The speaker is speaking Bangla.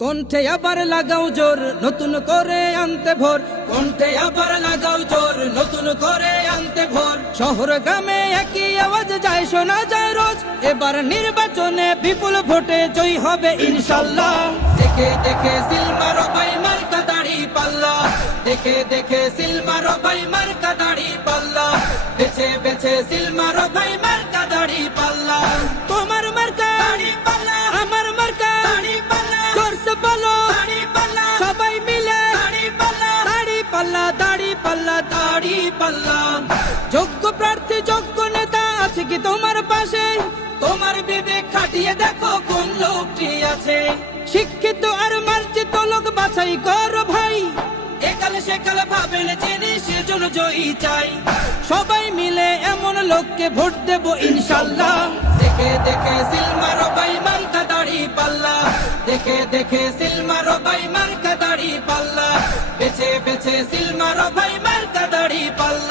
কণ্ঠে আবার লাগাও জোর নতুন করে আনতে ভোর, কণ্ঠে আবার লাগাও জোর নতুন করে আনতে ভোর। শহর গ্রামে একই আওয়াজ যায় শোনা যায় রোজ, এবার নির্বাচনে বিপুল ভোটে জয়ী হবে ইনশাল্লাহ। দেখে দেখে সিল মারো ভাই মার্কা দাড়ি পাল্লা, দেখে দেখে সিল মারো ভাই মার্কা দাড়ি পাল্লা, বেছে বেছে সিল মারো ভাই মার্কা দাড়ি পাল্লা। তোমার মার্কা দাড়ি পাল্লা, আমার মার্কা দাড়ি পাল্লা, জোরসে বলো দাড়ি পাল্লা, সবাই মিলে দাড়ি পাল্লা, দাড়ি পাল্লা, দাড়ি পাল্লা, দাড়ি পাল্লা। যোগ্য প্রার্থী যোগ্য নেতা আছে কি তোমার পাশে? তোমার বিবেক খাটিয়ে দেখো কোন লোকটি আছে। শিক্ষিত আর মার্জিত লোক বাছাই করো ভাই, একাল সেকাল ভাবেন জেনে সেজন্য জয়ী চাই। সবাই মিলে এমন লোককে ভোট দেব ইনশাল্লাহ। দেখে দেখে সিল মারো ভাই মার্কা দাড়ি পাল্লা, দেখে দেখে সিল মারো ভাই মার্কা দাড়ি পাল্লা, বেছে বেছে সিল মারো ভাই মার্কা দাড়ি পাল্লা।